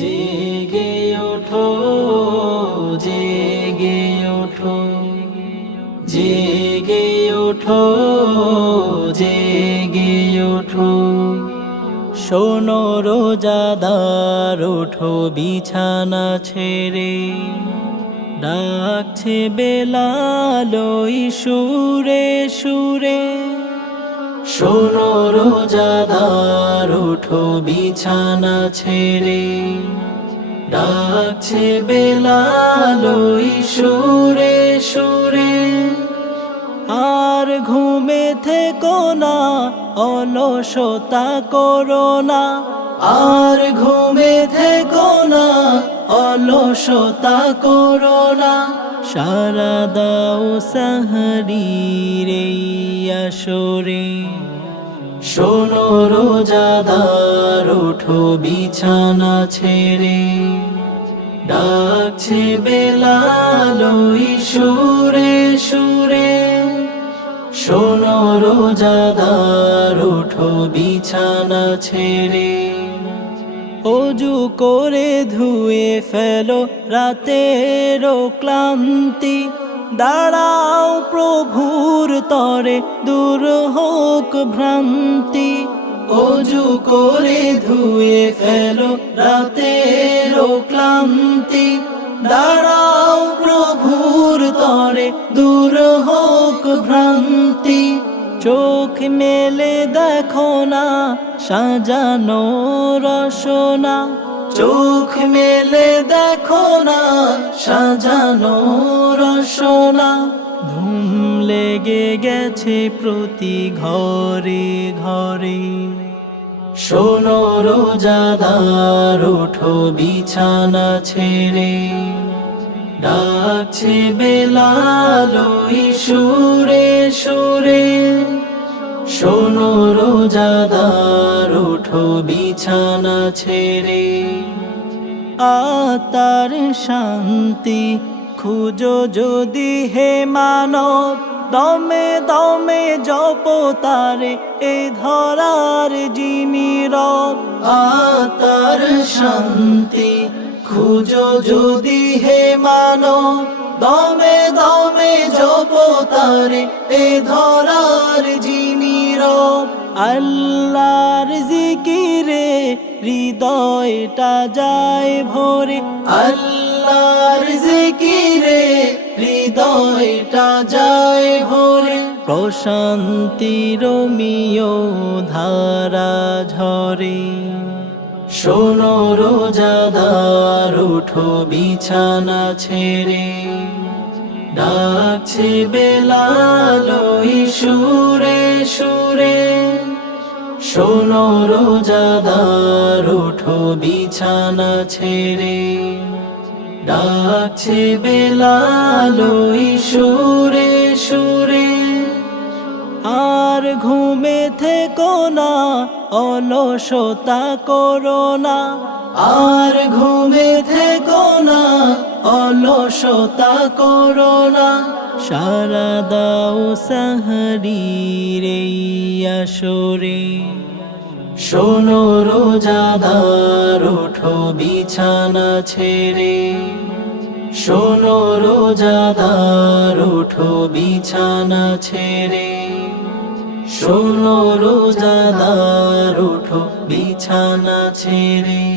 জেগে ওঠো জেগে ওঠো। জেগে ওঠো জেগে ওঠো। শোনো রোজাদার, ওঠো বিছানা ছেড়ে। ডাকছে বেলালই সুরে সুরে। শোনো রোজাদার, ওঠো বিছানা ছেড়ে। ডাকছে বেলালই সুরে সুরে। আর ঘুমে থেকো না, অলসতা করো না। আর ঘুমে থেকো না, অলসতা করো না। সারা দাও সাহারি রে আসরে। শোনো, রোজাদার, ওঠো বিছানা ছেড়ে। ডাকছে বেলালই সুরে সুরে। শোনো, রোজাদার, ওঠো বিছানা ছেড়ে। অজু করে ধুয়ে ফেলো রাতের ক্লান্তি। দাঁড়াও প্রভুর তরে, দূর হোক ভ্রান্তি। অজু করে ধুয়ে ফেলো রাতের ক্লান্তি। দাঁড়াও প্রভুর তরে, দূর হোক ভ্রান্তি। চোখ মেলে দেখো না, সাজানো রসনা। চোখ মেলে দেখো না, সাজানো রসনা। ধুম লেগে গেছে প্রতি ঘরে ঘরে। শোনো রোজাদার, ওঠো বিছানা ছেড়ে। ডাকছে বেলালই সুরে সুরে শোনো রোজাদার ওঠো বিছানা ছেড়ে আতার শান্তি খুঁজো যদি হে মানব। দমে দমে জপ তারে, এ ধরার যিনি রব। আতার শান্তি খুঁজো যদি হে মানব। দমে দমে জপ তারে, এ ধরার যিনি রব। আল্লাহর জিকিরে হৃদয়টা যায় ভরে। আল্লাহর জিকিরে হৃদয়টা যায় ভরে। প্রশান্তির মিয় ধারা ঝরে। শোনো রোজাদার, উঠো বিছানা ছেড়ে। ডাকছে বেলালই সুরে সুরে। শোনো, রোজাদার উঠো বিছানা ছেড়ে। ডাকছে বেলালই সুরে সুরে। আর ঘুমে থেকো না, অলসতা করো না। আর ঘুমে থেকো না, অলসতা করো না। সারা দাও সাহারি রে আসরে শোনো, রোজাদার, ওঠো, বিছানা ছেড়ে। শোনো, রোজাদার, ওঠো, বিছানা ছেড়ে। শোনো, রোজাদার, ওঠো, বিছানা ছেড়ে।